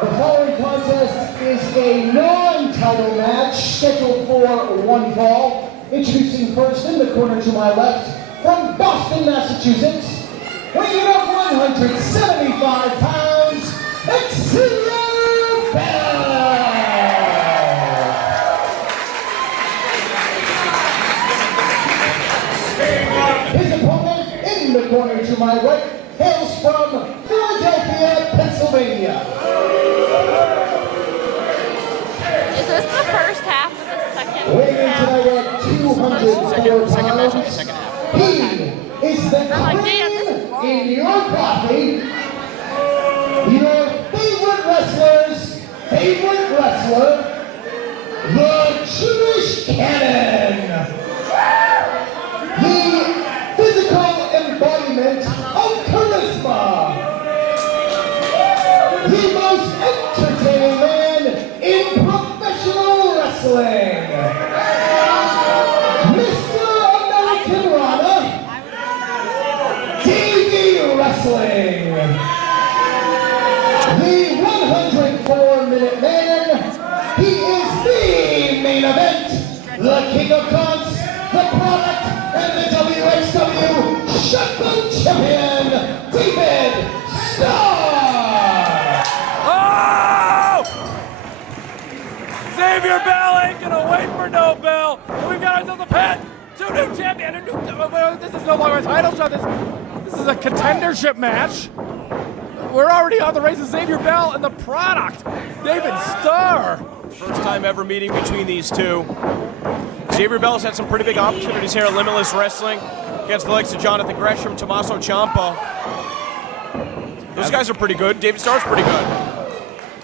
The following contest is a non-title match scheduled for one fall. Introducing first in the corner to my left, from Boston, Massachusetts, weighing in at 175 pounds, Xavier Bell. His opponent in the corner to my right hails from Philadelphia, Pennsylvania. Is this the first half of the second Weighing in half? tonight at 204 pounds, he is the queen in your coffee, your favorite wrestler's favorite wrestler, the Jewish Cannon. The physical embodiment of charisma. The most entertaining man in professional wrestling. Mr. American Rana, TV Wrestling. The 104-minute man. He is the main event. The King of Cons, the product, and the WXW Shotgun Champion, David Starr! Oh! Xavier Bell ain't gonna wait for no bell. We've got ourselves a pin. Two new champion. This is no longer a title shot. This is a contendership match. We're already on the race of Xavier Bell and the product, David Starr. First time ever meeting between these two. Xavier Bell's had some pretty big opportunities here at Limitless Wrestling against the likes of Jonathan Gresham, Tommaso Ciampa. Those guys are pretty good. David Starr's pretty good.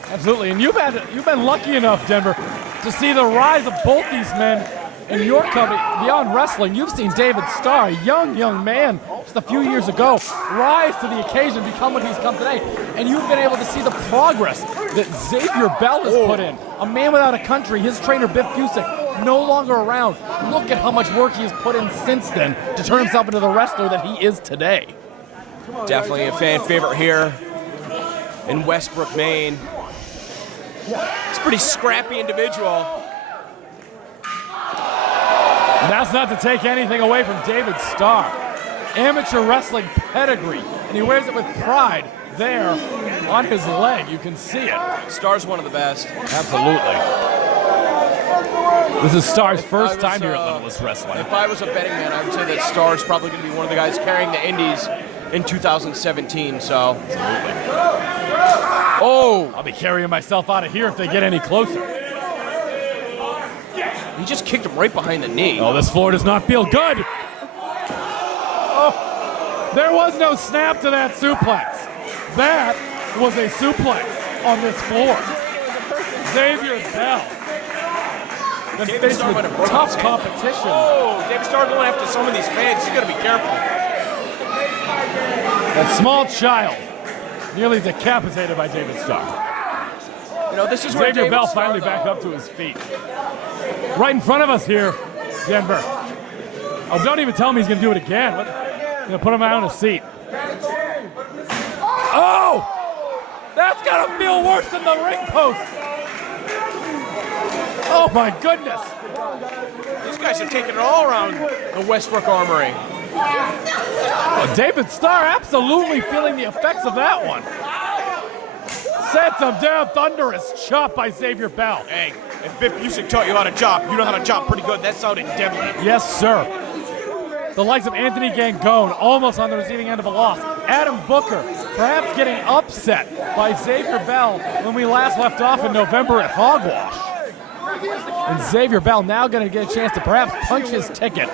Absolutely, and you've been lucky enough, Denver, to see the rise of both these men in your company beyond wrestling. You've seen David Starr, a young man, just a few years ago, rise to the occasion, become what he's come today, and you've been able to see the progress that Xavier Bell has put in. A man without a country, his trainer Biff Busick, no longer around. Look at how much work he has put in since then to turn himself into the wrestler that he is today. Definitely a fan favorite here in Westbrook, Maine. He's a pretty scrappy individual. And that's not to take anything away from David Starr. Amateur wrestling pedigree, and he wears it with pride there on his leg. You can see it. Starr's one of the best. Absolutely. This is Starr's first time here at Limitless Wrestling. If I was a betting man, I would say that Starr's probably going to be one of the guys carrying the Indies in 2017, so. Absolutely. Oh! I'll be carrying myself out of here if they get any closer. He just kicked him right behind the knee. Oh, this floor does not feel good. Oh, there was no snap to that suplex. That was a suplex on this floor. Xavier Bell. Been faced with tough competition. Oh, David Starr going after some of these fans. He's got to be careful. That small child nearly decapitated by David Starr. You know, this is where Xavier David Bell Starr, finally back up to his feet. Right in front of us here, Denver. Oh, don't even tell me he's going to do it again. Going to put him out on a seat. Oh! That's got to feel worse than the ring post. Oh, my goodness. These guys are taking it all around the Westbrook Armory. Oh, David Starr absolutely feeling the effects of that one. Sets him down, thunderous chop by Xavier Bell. Hey, if Biff Busick taught you how to chop, you know how to chop pretty good. That sounded deadly. Yes, sir. The likes of Anthony Gangone almost on the receiving end of a loss. Adam Booker perhaps getting upset by Xavier Bell when we last left off in November at Hogwash. And Xavier Bell now going to get a chance to perhaps punch his ticket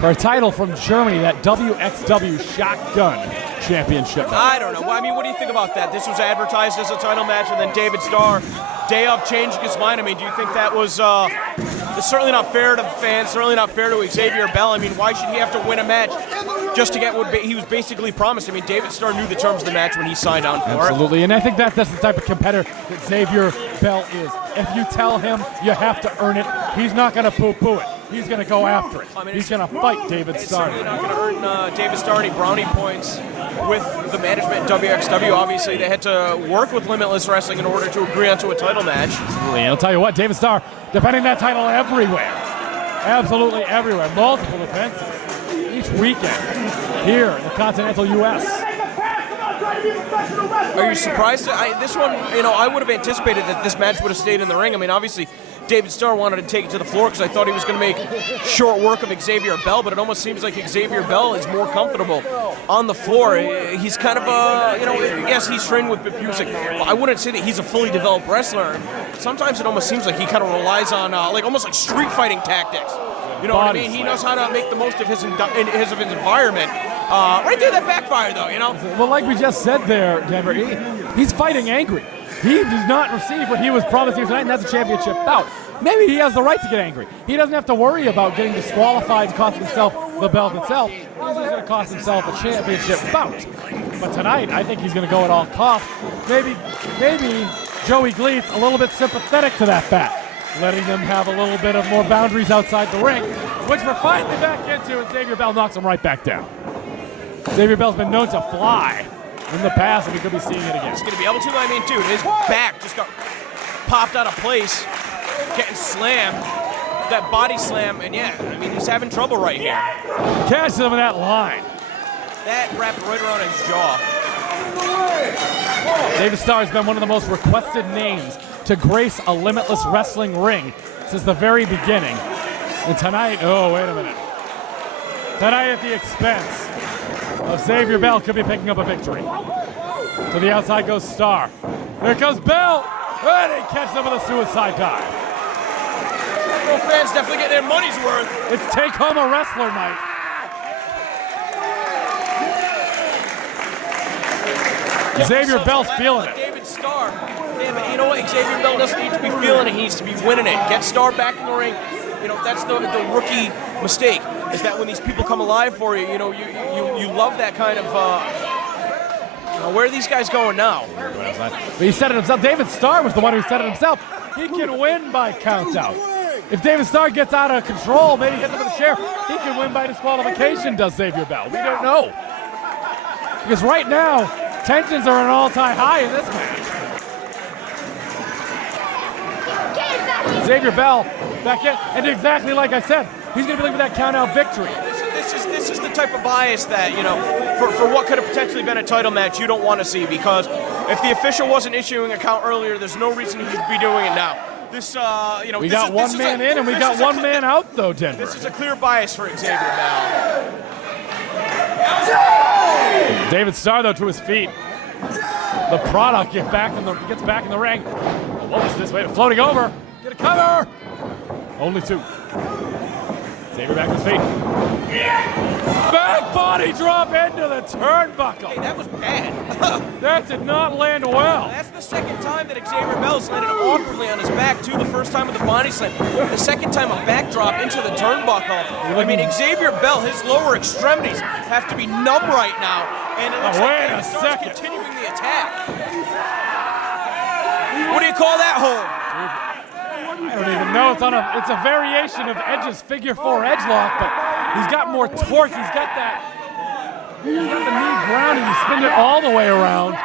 for a title from Germany, that WXW Shotgun Championship. I don't know. I mean, what do you think about that? This was advertised as a title match, and then David Starr, day of, changing his mind. I mean, do you think that was it's certainly not fair to the fans, certainly not fair to Xavier Bell? I mean, why should he have to win a match just to get what he was basically promised? I mean, David Starr knew the terms of the match when he signed on for it. Absolutely, and I think that's the type of competitor that Xavier Bell is. If you tell him you have to earn it, he's not going to poo-poo it. he's going to go after it. He's going to fight David Starr. It's certainly not going to earn David Starr any brownie points with the management in WXW. Obviously, they had to work with Limitless Wrestling in order to agree onto a title match. Absolutely. I'll tell you what, David Starr defending that title everywhere. Absolutely everywhere. Multiple defenses each weekend here in the continental U.S. Are you surprised? This one, I would have anticipated that this match would have stayed in the ring. I mean, obviously, David Starr wanted to take it to the floor because I thought he was going to make short work of Xavier Bell, but it almost seems like Xavier Bell is more comfortable on the floor. He's kind of yes, he's trained with Busick, but I wouldn't say that he's a fully developed wrestler. Sometimes it almost seems like he kind of relies on almost like street fighting tactics. You know what I mean? He knows how to make the most of his environment. Right there, that backfired, though, Well, like we just said there, Denver, he's fighting angry. He did not receive what he was promised here tonight, and that's a championship bout. Maybe he has the right to get angry. He doesn't have to worry about getting disqualified and costing himself the belt itself. He's just going to cost himself a championship bout. But tonight, I think he's going to go at all costs. Maybe Joey Gleet's a little bit sympathetic to that fact, letting them have a little bit of more boundaries outside the ring, which we're finally back into, and Xavier Bell knocks him right back down. Xavier Bell's been known to fly in the past, and we could be seeing it again. He's going to be able to? I mean, dude, his back just got popped out of place, getting slammed, that body slam, and yeah, I mean, he's having trouble right here. Catches him in that line. That wrapped right around his jaw. David Starr has been one of the most requested names to grace a Limitless Wrestling ring since the very beginning. And tonight, oh, wait a minute. Tonight at the expense of Xavier Bell could be picking up a victory. To the outside goes Starr. There comes Bell, and he catches him with a suicide dive. Both fans definitely getting their money's worth. It's take home a wrestler night. Xavier Bell's feeling it. David Starr. Damn it, you know what? Xavier Bell doesn't need to be feeling it. He needs to be winning it. Get Starr back in the ring. That's the rookie mistake, is that when these people come alive for you, you love that kind of, where are these guys going now? But he said it himself. David Starr was the one who said it himself. He can win by countout. If David Starr gets out of control, maybe hits him with a chair, he can win by disqualification, does Xavier Bell. We don't know. Because right now, tensions are at an all-time high in this match. Xavier Bell back in, and exactly like I said, he's going to be looking for that count-out victory. This is the type of bias that, for what could have potentially been a title match, you don't want to see, because if the official wasn't issuing a count earlier, there's no reason he'd be doing it now. We got one man in and we got one man out, though, Denver. This is a clear bias for Xavier Bell. David Starr, though, to his feet. The product gets back in the ring. What was this? Wait, floating over. Get a cover. Only two. Xavier back to his feet. Back body drop into the turnbuckle. Hey, that was bad. That did not land well. That's the second time that Xavier Bell's landed awkwardly on his back, too. The first time with the body slam. The second time a backdrop into the turnbuckle. I mean, Xavier Bell, his lower extremities have to be numb right now. And it looks like David Starr's continuing the attack. What do you call that hold? I don't even know. It's a variation of Edge's figure four edge lock, but he's got more torque. He's got the knee grounded. He spins it all the way around.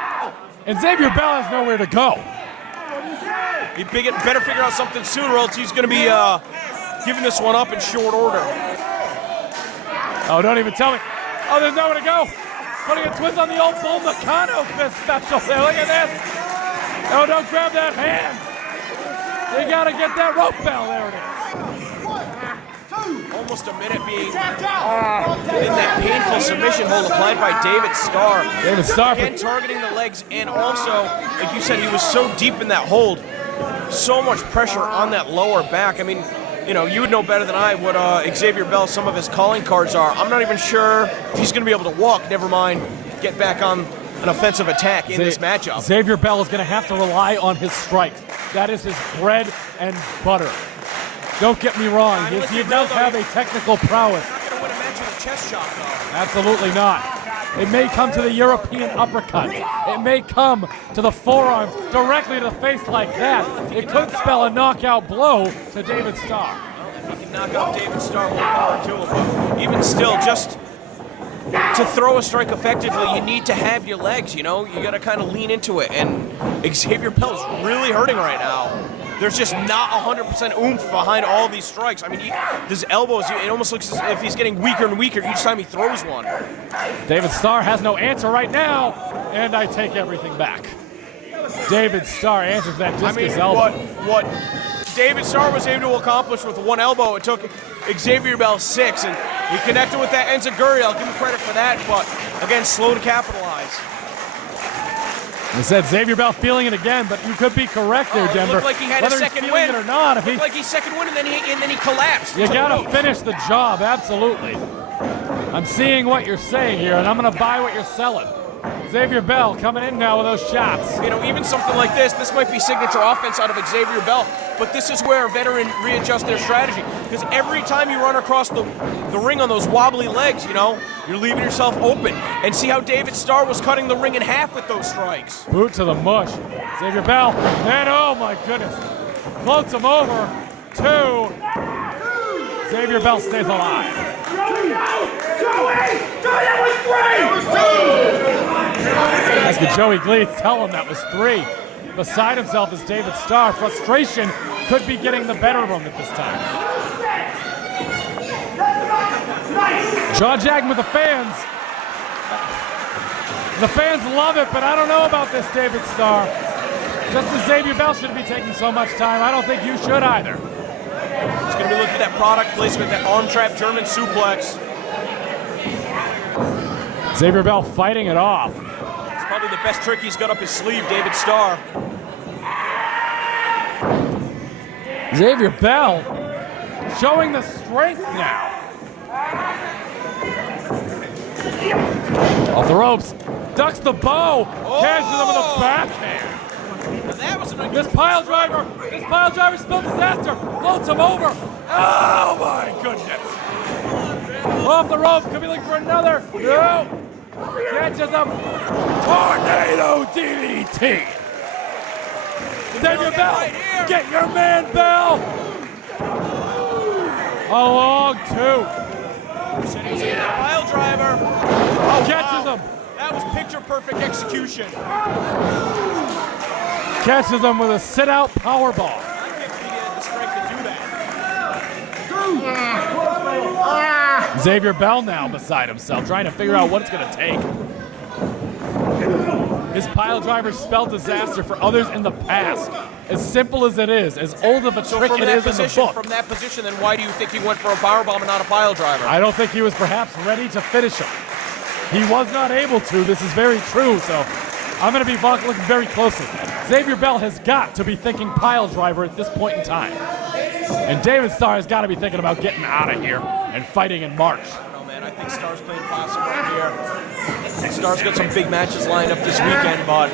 And Xavier Bell has nowhere to go. He better figure out something soon, or else he's going to be giving this one up in short order. Oh, don't even tell me. Oh, there's nowhere to go. Putting a twist on the old Bull Nakano fist special there. Look at this. Oh, don't grab that hand. You got to get that rope bell. There it is. Almost a minute being in that painful submission hold applied by David Starr. David Starr. Again, targeting the legs, and also, like you said, he was so deep in that hold. So much pressure on that lower back. I mean, you would know better than I what Xavier Bell, some of his calling cards are. I'm not even sure if he's going to be able to walk, never mind get back on an offensive attack in this matchup. Xavier Bell is going to have to rely on his strikes. That is his bread and butter. Don't get me wrong. He does have a technical prowess. He's not going to win a match with a chest shot, though. Absolutely not. It may come to the European uppercut. It may come to the forearms, directly to the face like that. It could spell a knockout blow to David Starr. if he can knock out David Starr, more power to him. But even still, just to throw a strike effectively, you need to have your legs, you know? You got to kind of lean into it. And Xavier Bell's really hurting right now. There's just not 100% oomph behind all these strikes. I mean, his elbows, it almost looks as if he's getting weaker and weaker each time he throws one. David Starr has no answer right now, and I take everything back. David Starr answers that discus elbow. What David Starr was able to accomplish with one elbow, it took Xavier Bell 6, and he connected with that enziguri. I'll give him credit for that, but again, slow to capitalize. He said Xavier Bell feeling it again, but you could be correct there, Denver. It looked like he had Whether a second he's win. feeling it or not, It looked like he's second win, and then he collapsed. You gotta finish the job, absolutely. I'm seeing what you're saying here, and I'm gonna buy what you're selling. Xavier Bell coming in now with those shots. You know, even something like this might be signature offense out of Xavier Bell, but this is where a veteran readjusts their strategy. Because every time you run across the ring on those wobbly legs, you know, you're leaving yourself open. And see how David Starr was cutting the ring in half with those strikes. Boot to the mush. Xavier Bell, and oh my goodness. Floats him over. 2. Xavier Bell stays alive. As the Joey Gleeds tell him that was 3. Beside himself is David Starr. Frustration could be getting the better of him at this time. Jaw jagging with the fans. The fans love it, but I don't know about this David Starr. Just as Xavier Bell shouldn't be taking so much time, I don't think you should either. He's going to be looking at that product placement, that arm trap German suplex. Xavier Bell fighting it off. It's probably the best trick he's got up his sleeve, David Starr. Xavier Bell showing the strength now. Off the ropes, ducks the bow, catches him with a backhand. That was This pile driver spelled disaster, floats him over. Oh my goodness. Off the ropes, could be looking for another. No. Catches him. Tornado DDT. Xavier Bell, get your man Bell. A long 2. Pile driver. Catches him. That was picture perfect execution. Catches him with a sit-out powerball. I think he had the strength to do that. Xavier Bell now beside himself, trying to figure out what it's going to take. His pile driver spelled disaster for others in the past. As simple as it is, as old of a trick it is in the book. From that position, then why do you think he went for a powerbomb and not a pile driver? I don't think he was perhaps ready to finish him. He was not able to. This is very true, so I'm going to be looking very closely. Xavier Bell has got to be thinking pile driver at this point in time. And David Starr has got to be thinking about getting out of here and fighting in March. I don't know, man. I think Starr's playing possum right here. Starr's got some big matches lined up this weekend, but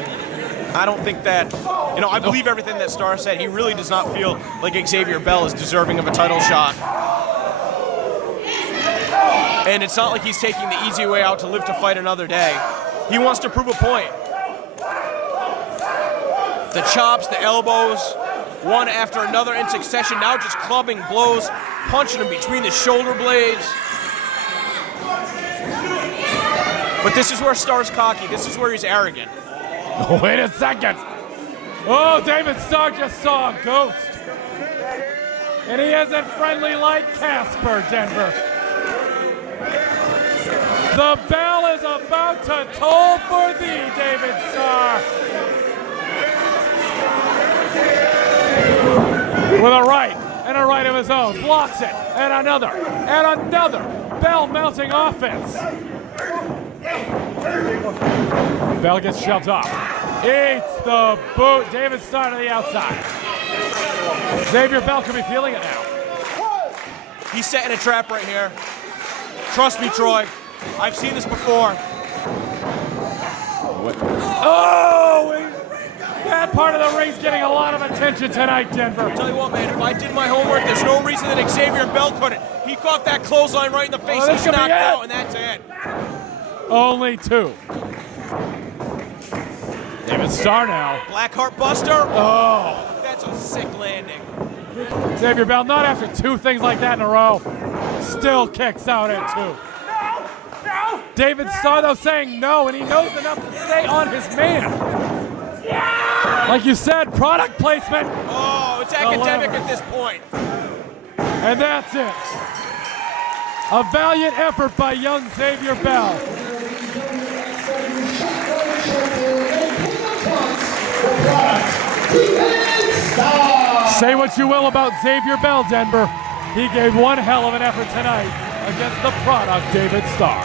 I don't think that, you know, I believe everything that Starr said. He really does not feel like Xavier Bell is deserving of a title shot. And it's not like he's taking the easy way out to live to fight another day. He wants to prove a point. The chops, the elbows, one after another in succession, now just clubbing blows, punching him between the shoulder blades. But this is where Starr's cocky. This is where he's arrogant. Wait a second. Oh, David Starr just saw a ghost. And he isn't friendly like Casper, Denver. The bell is about to toll for thee, David Starr. With a right and a right of his own, blocks it, and another, Bell mounting offense. Bell gets shoved off. Eats the boot. David Starr to the outside. Xavier Bell could be feeling it now. He's setting a trap right here. Trust me, Troy. I've seen this before. Oh! That part of the ring's getting a lot of attention tonight, Denver. I'll tell you what, man, if I did my homework, there's no reason that Xavier Bell couldn't. He caught that clothesline right in the face. He's knocked out, and that's it. Only 2. David Starr now. Blackheart Buster. Oh. That's a sick landing. Xavier Bell, not after 2 things like that in a row. Still kicks out at 2. David Starr, though, saying no, and he knows enough to stay on his man. Like you said, product placement. Oh, it's academic at this point. And that's it. A valiant effort by young Xavier Bell. Say what you will about Xavier Bell, Denver. He gave one hell of an effort tonight against the product, David Starr.